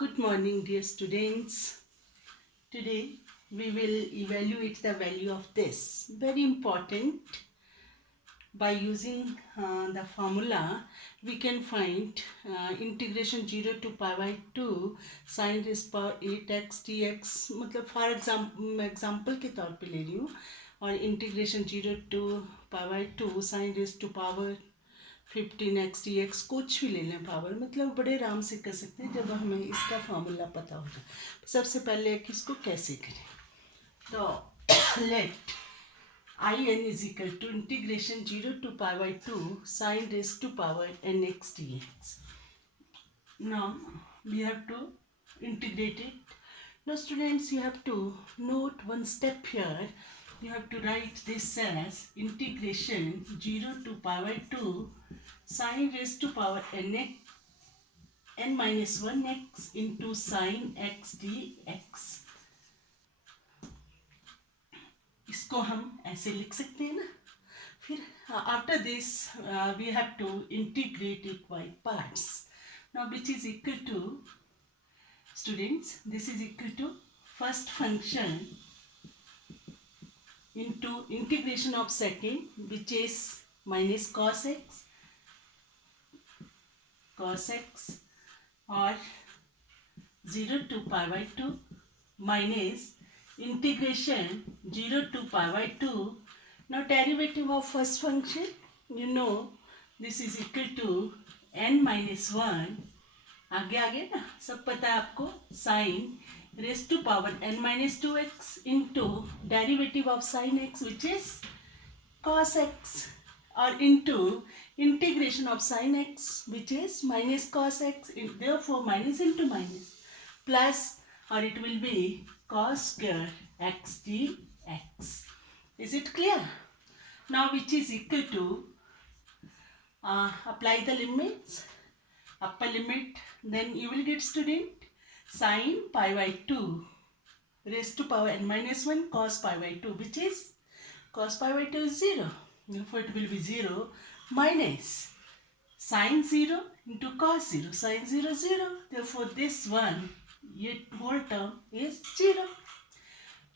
Good morning, dear students. Today we will evaluate the value of this. Very important. By using the formula, we can find integration 0 to pi by 2 sin raised power 8x dx. मतलब for example के तौर पे ले रही हूँ. और integration 0 to pi by 2 sin raised to power 15x dx कुछ भी ले लें पावर, मतलब बड़े आराम से कर सकते हैं जब हमें इसका फार्मूला पता होगा. सबसे पहले कि इसको कैसे करें. तो late I n is equal to integration 0 to pi by 2 sin raised to power nx dx. Now we have to integrate it. Now students, you have to note one step here. You have to write this as integration 0 to pi by 2 sin raised to power n minus 1x into sin x dx. इसको हम ऐसे लिख सकते हैं ना. फिर after this we have to integrate it by parts. Now which is equal to students, this is equal to first function into integration of second, which is minus cos x or 0 to pi by 2 minus integration 0 to pi by 2. Now derivative of first function, you know, this is equal to n minus 1. आगे ना सब पता है आपको. Sine raise to power n minus 2x into derivative of sin x, which is cos x, और into integration of sin x, which is minus cos x. Therefore minus into minus plus, or it will be cos square x dx. Is it clear? Now which is equal to apply the limits. Upper limit, then you will get student sin pi by 2 raised to power n minus 1 cos pi by 2, which is cos pi by 2 is 0. Therefore it will be 0 minus sin 0 into cos 0. Sin 0 0. Therefore this one, whole term is 0.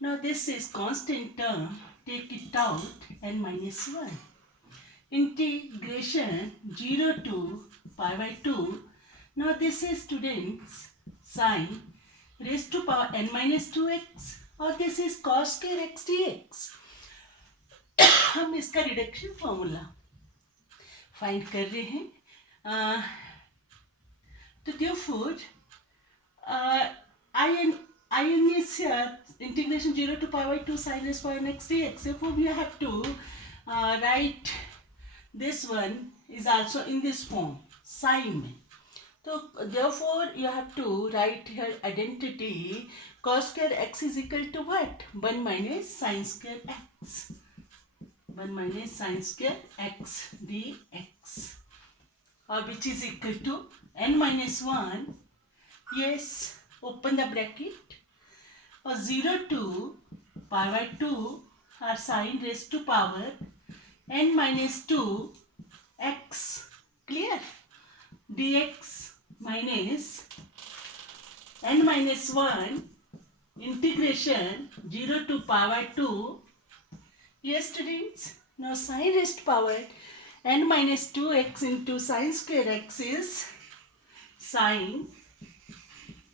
Now this is constant term. Take it out, n minus 1. Integration 0 to pi by 2. Now this is students sin raised to power n minus 2x, और this is cos square x dx. हम इसका reduction formula find कर रहे हैं. तो therefore I n is integration 0 to pi by 2 sin raised to power n x dx. Therefore we have to write this one is also in this form, sin में. तो therefore you have to write here identity cos square x is equal to what? 1 minus sin square x. 1 minus sin square x dx, or which is equal to n minus 1. Yes, open the bracket, or 0 to pi by 2 or sin raised to power n minus 2 x, clear, dx minus n minus 1 integration 0 to pi by 2. Yes students, now sin raised to power n minus 2x into sin square x is sin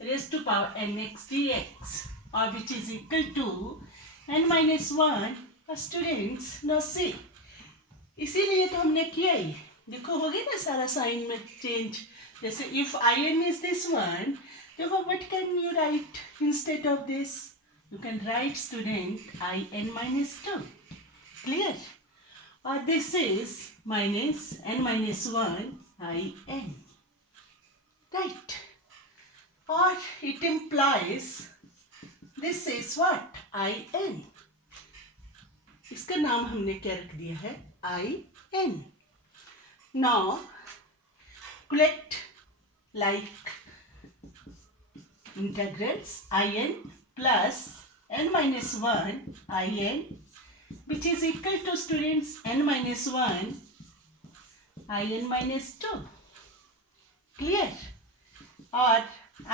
raised to power nx dx, or which is equal to n minus 1. Students, now see, इसीलिए तो हमने किया ही. देखो हो गया ना सारा sign में चेंज. जैसे if I n is this one, देखो what can you write instead of this? You can write student I n minus 2. Clear? और this is minus n minus 1 I n, right? और it implies this is what? I n. इसका नाम हमने क्या रख दिया है? I n. Now collect like integrals in plus n minus 1 in, which is equal to students n minus 1 in minus 2. Clear? और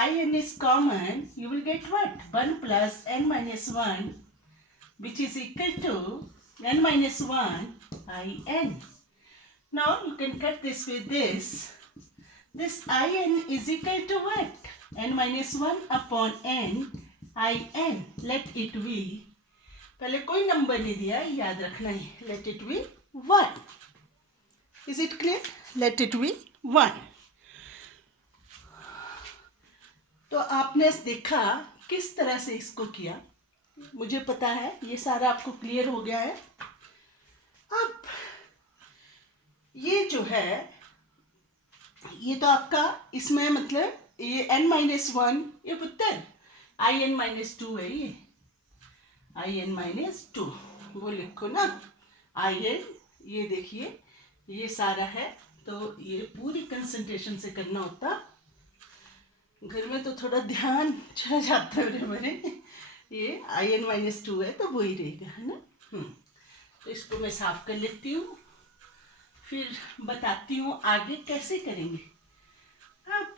in is common, you will get what? 1 plus n minus 1, which is equal to n minus 1 in. Now you can cut this with this. This in is equal to what? N minus 1 upon n in. Let it be. पहले कोई number नहीं दिया, याद रखना है. Let it be 1. Is it clear? Let it be 1. तो आपने देखा किस तरह से इसको किया. मुझे पता है ये सारा आपको क्लियर हो गया है. अब ये जो है, ये तो आपका इसमें मतलब ये n माइनस 1, ये पुत्र i n माइनस 2 है. ये i n माइनस 2 वो लिखो ना. i n, ये देखिए ये सारा है. तो ये पूरी कंसंट्रेशन से करना होता. घर में तो थोड़ा ध्यान चला जाता है मेरे. ये i n माइनस 2 है तो वो ही रहेगा, है ना. तो इसको मैं साफ कर लेती हूँ, फिर बताती हूँ आगे कैसे करेंगे. अब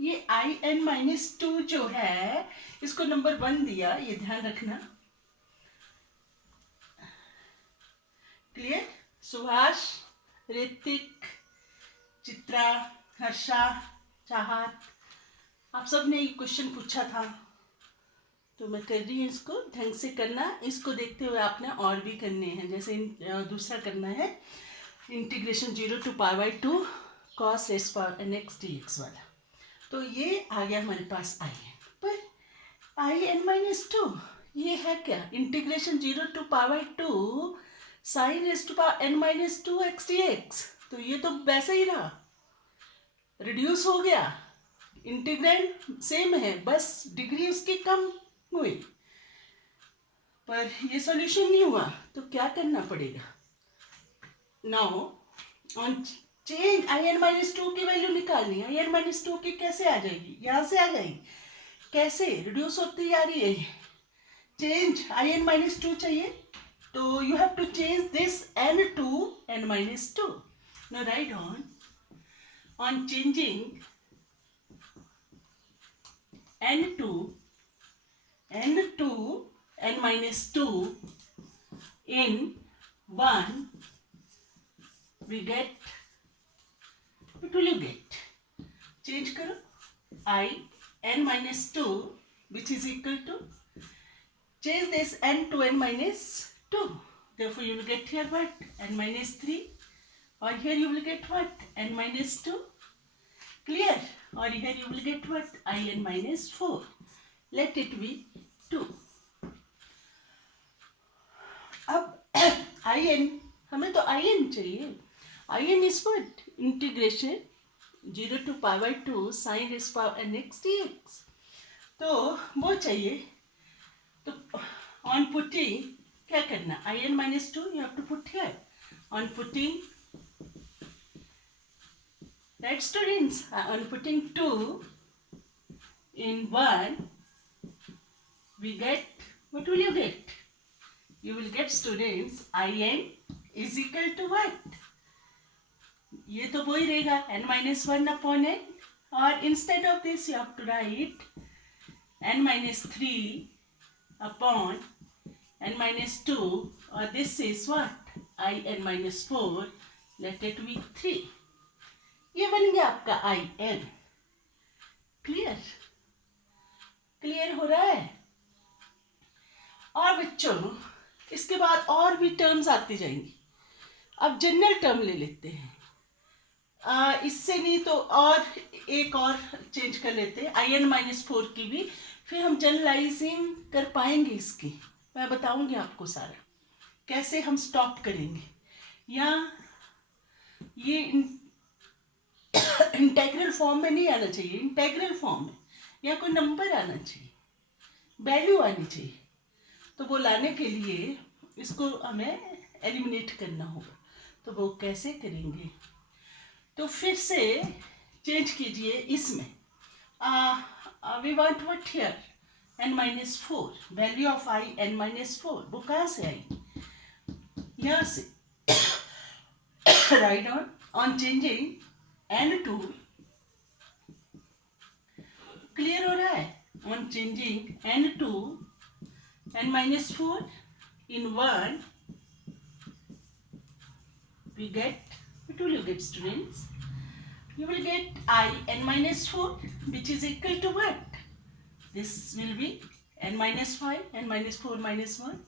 ये i n माइनस 2 जो है, इसको नंबर 1 दिया, ये ध्यान रखना. क्लियर? सुभाष, ऋतिक, चित्रा, हर्षा, चाहत, आप सब ने ये क्वेश्चन पूछा था तो मैं कर रही हूँ. इसको ढंग से करना. इसको देखते हुए आपने और भी करने हैं. जैसे दूसरा करना है integration 0 to power 2 cos s power n x dx वाला. तो ये आ गया हमारे पास i n. पर i n माइनस 2 ये है क्या? Integration 0 to power 2 sin s to power n minus 2 x dx. तो ये तो वैसे ही रहा, रिड्यूस हो गया. इंटीग्रेंड सेम है, बस डिग्री उसकी कम हुई. पर ये सॉल्यूशन नहीं हुआ तो क्या करना पड़ेगा? Now on change i n minus 2 की वैल्यू निकालनी. i n माइनस 2 की कैसे आ जाएगी? यहाँ से आ जाएगी. कैसे? रिड्यूस होती जा रही है. चेंज i n माइनस 2 चाहिए तो you have to change this n to n minus 2. Now right on changing n to n minus 2 in 1, we get, what will you get? Change करो. I n minus 2 which is equal to, change this n to n minus 2. Therefore you will get here what? N minus 3. Or here you will get what? N minus 2. Clear? Or here you will get what? I n minus 4. Let it be 2. अब i n, हमें तो i n चाहिए. i n is what? Integration 0 to power 2 sin s power n x dx. तो वो चाहिए. तो on putting क्या करना? i n minus 2 you have to put here. On putting, right students, on putting 2 in 1, we get, what will you get? You will get students i n is equal to what? ये तो वो ही रहेगा n minus 1 upon n. और instead of this you have to write n minus 3 upon n minus 2, or this is what? I n minus 4. Let it be 3. ये बन गया आपका i n. Clear? Clear हो रहा है? और बच्चों इसके बाद और भी टर्म्स आती जाएंगी. अब जनरल टर्म ले लेते हैं. इससे नहीं तो और एक और चेंज कर लेते हैं i n माइनस 4 की भी. फिर हम जनरलाइजिंग कर पाएंगे इसकी. मैं बताऊंगी आपको सारा कैसे हम स्टॉप करेंगे. या ये इंटेग्रल फॉर्म में नहीं आना चाहिए. इंटेग्रल फॉर्म में या कोई नंबर आना चाहिए, वैल्यू आनी चाहिए. तो वो लाने के लिए इसको हमें एलिमिनेट करना होगा. तो वो कैसे करेंगे? तो फिर से चेंज कीजिए इसमें. We want what here? n minus 4. Value of i n minus 4. वो कहाँ से आई? यहाँ से. Right on changing n to, clear changing n to n minus 4 in 1, we get, what will you get, students? You will get I n minus 4, which is equal to what? This will be n minus 5, n minus 4 minus 1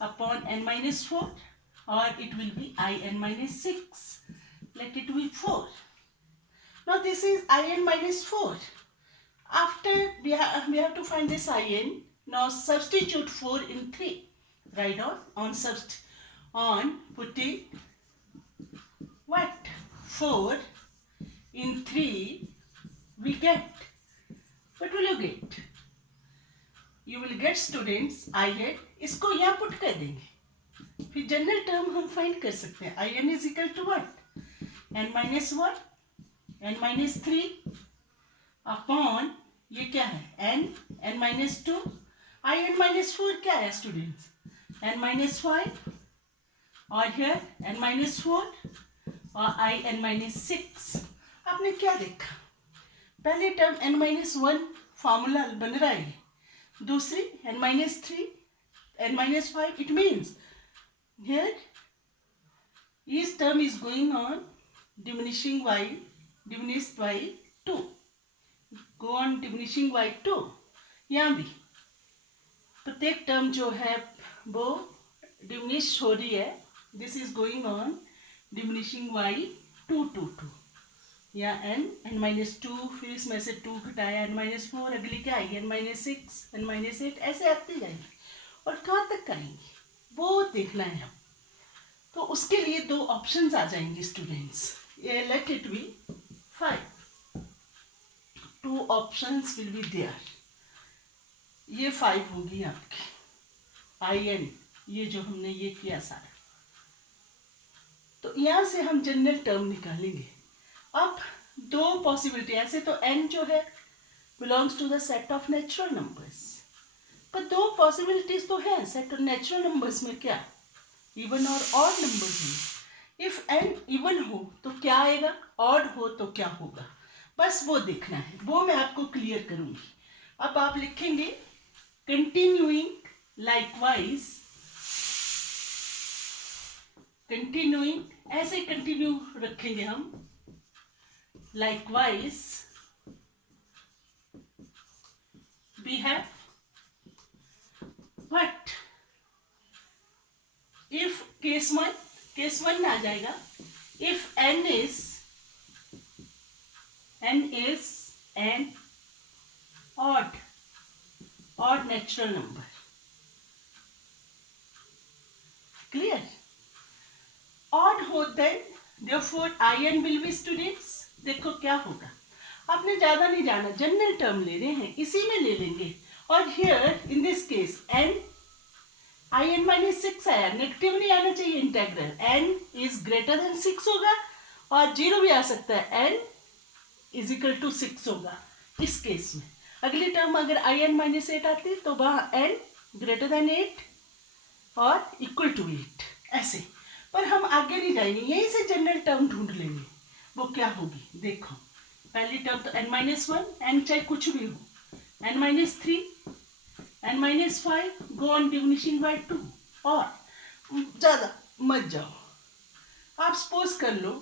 upon n minus 4, or it will be I n minus 6. Let it be 4. Now this is I n minus 4. After we have to find this I n. Now substitute 4 in 3. Write on putting what? 4 in 3 we get. What will you get? You will get, students, I n. इसको यहाँ put कर देंगे, फिर general term हम find कर सकते हैं. I n is equal to what? n minus 1, n minus 3 upon ये क्या है? n minus 2. I n minus 4 क्या है, स्टूडेंट्स? n माइनस 5, और हियर n माइनस 4 और I n माइनस 6. आपने क्या देखा? पहले टर्म n माइनस 1 फार्मूला बन रहा है, दूसरी n minus 3, n minus 5. It means here each term is going on diminishing by 2. Go on diminishing by 2. यहाँ भी प्रत्येक टर्म जो है वो डिमिनिश हो रही है. This is going on diminishing by 2. या n माइनस 2, फिर इसमें से 2 घटाया n माइनस 4, अगली क्या आएगी? n माइनस 6, n माइनस 8, ऐसे आती जाएंगी. और कहाँ तक आएंगी वो देखना है हम. तो उसके लिए 2 ऑप्शंस आ जाएंगे, students. Let it be 5. 2 options will be there. ये 5 होगी आपकी आई एन, ये जो हमने ये किया सारा. तो यहाँ से हम जनरल टर्म निकालेंगे. अब 2 पॉसिबिलिटी. ऐसे तो n जो है belongs to the set of natural numbers, पर 2 पॉसिबिलिटीज तो है सेट ऑफ नेचुरल नंबर्स में. क्या? इवन और ऑड नंबर्स में. इफ n इवन हो तो क्या आएगा, ऑड हो तो क्या होगा, बस वो देखना है. वो मैं आपको क्लियर करूंगी. अब आप लिखेंगे कंटिन्यूइंग लाइकवाइज. कंटिन्यूइंग ऐसे कंटिन्यू रखेंगे हम. Likewise we have what? If case 1 आ जाएगा. If n is an odd natural number. Clear? Odd हो then therefore in will be, students. देखो क्या होगा. आपने ज्यादा नहीं जाना, जनरल टर्म ले रहे हैं, इसी में ले लेंगे. और here in this case n I n minus 6 आया. नेगेटिव नहीं आना चाहिए integral. n is greater than 6 होगा और 0 भी आ सकता है. n इज इक्वल टू 6 होगा इस केस में. अगली टर्म अगर आई n माइनस 8 आती तो वहाँ n ग्रेटर देन 8 और इक्वल टू 8 ऐसे. पर हम आगे नहीं जाएंगे, यहीं से जनरल टर्म ढूंढ लेंगे. वो क्या होगी देखो. पहली टर्म तो n माइनस 1, n चाहे कुछ भी हो, n minus 3, n minus 5, go on diminishing by 2. और ज़्यादा मत जाओ. आप सपोज कर लो,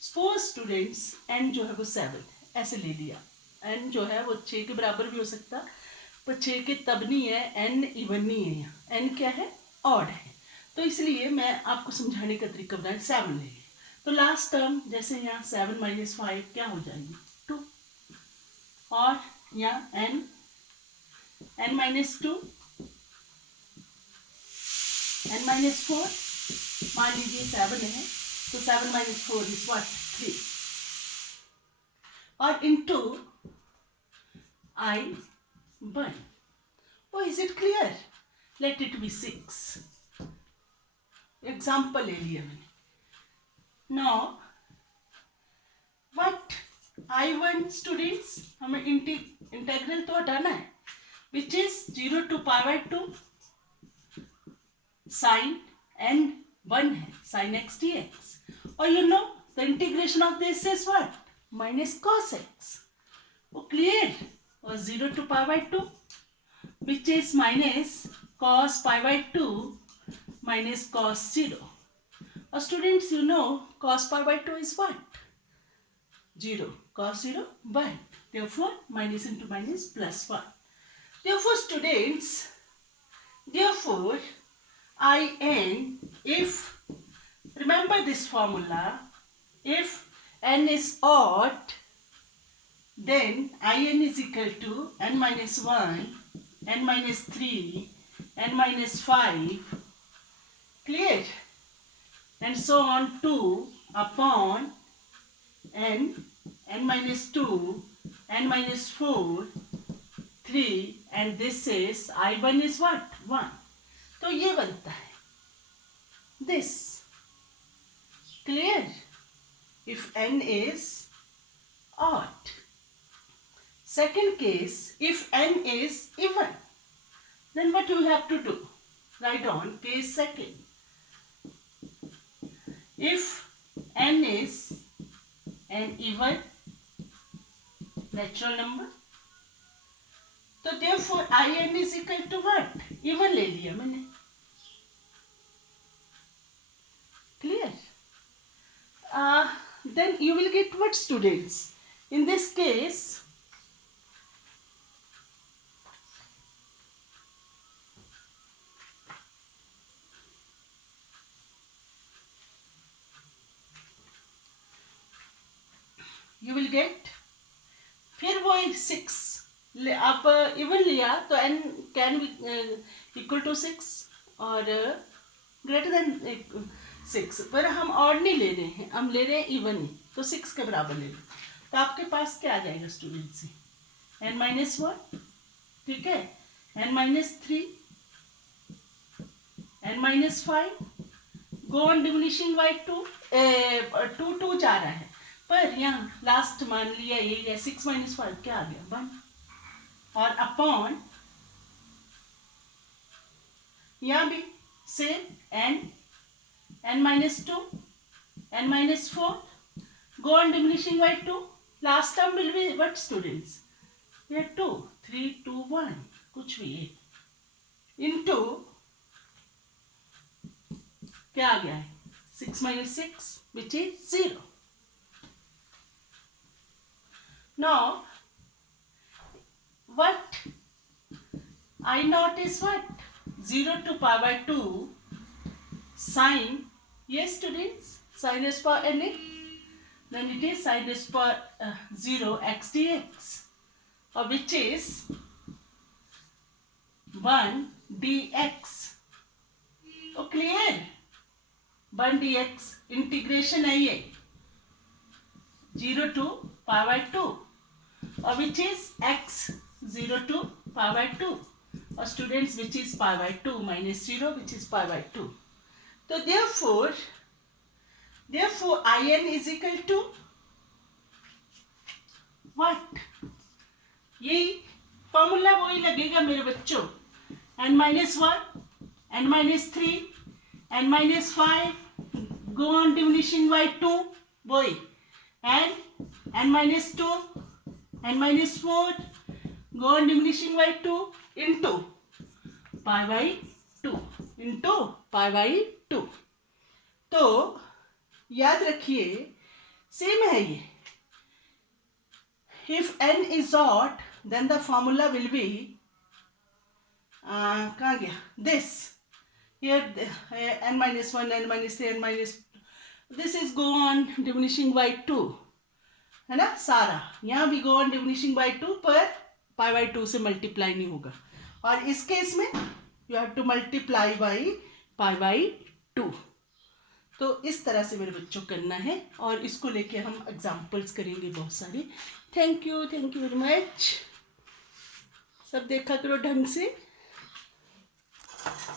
सपोज स्टूडेंट्स n जो है वो 7 ऐसे ले लिया. n जो है वो 6 के बराबर भी हो सकता, पर 6 के तब नहीं है, n इवन नहीं है. यहाँ n क्या है? ऑड है. तो इसलिए मैं आपको समझाने का तरीका बताया. 7 ले लिया तो लास्ट टर्म जैसे यहाँ 7 माइनस 5 क्या हो जाएगी? 2. और यहाँ n माइनस 2, n माइनस 4, मान लीजिए 7 है तो 7 माइनस 4 इज व्हाट? 3. और into I1. Oh, is it clear? Let it be 6. Example ले लिया मैंने. Now, what I1 students, हमें इंटेग्रल तो हटाना है, which is 0 to pi by 2 sin n1 है, sin x dx. और you know the integration of this is what? Minus cos x. वो clear? or 0 to pi by 2, which is minus cos pi by 2 minus cos 0. Or students, you know cos pi by 2 is what? 0. Cos 0, 1. Therefore, minus into minus plus 1. Therefore, students, therefore, In, if, remember this formula, if n is odd, then In is equal to n minus 1, n minus 3, n minus 5, clear? And so on 2 upon n minus 2, n minus 4, 3, and this is I1 is what? 1. तो ये बनता है this. Clear? If n is odd. Second case, if n is even, then what you have to do? Write on case second. If n is an even natural number, तो therefore In is equal to what? Even ले लिया मैंने. Clear? Then you will get what, students? In this case, you will get, फिर वो 6 आप even लिया तो n can be equal to 6 और ग्रेटर देन 6, पर हम ऑड नहीं ले रहे हैं, हम ले रहे हैं इवन ही, तो 6 के बराबर ले लें. तो आपके पास क्या आ जाएगा स्टूडेंट्स? n माइनस 1, ठीक है, n minus 3, n minus 5, go on diminishing by 2 जा रहा है, पर यहाँ लास्ट मान लिया ये है 6 माइनस 5 क्या आ गया? 1. और अपॉन यहाँ भी same n minus 2, n minus 4, go on diminishing by 2, last term will be what, students? ये 2, 3, 2, 1, कुछ भी है, into क्या आ गया है? 6 minus 6, which is 0. Now, what? I naught is what? 0 to pi by 2 sine, yes students, sine s power n, then it is sine s power 0 x dx, or which is 1 dx. Oh, clear? 1 dx integration है ये 0 to pi by 2, or which is x 0 to pi by 2, or students which is pi by 2 minus 0, which is pi by 2. So therefore In is equal to what? यही formula वही लगेगा मेरे बच्चों, n minus 1, n minus 3, n minus 5, go on diminishing by 2, वही, and n minus 2, n minus 4, go on diminishing by 2 into pi by 2, into pi by 2. तो याद रखिए same है ये. If n is odd, then the formula will be कहाँ गया? This here n minus 1, n minus 3, n minus, this is go on diminishing by 2, है ना सारा. यहाँ भी go on diminishing by 2, पर pi by 2 से मल्टीप्लाई नहीं होगा, और इस केस में you have to multiply by pi by 2. तो इस तरह से मेरे बच्चों करना है, और इसको लेके हम एग्जाम्पल्स करेंगे बहुत सारे. Thank you very much. सब देखा करो ढंग से.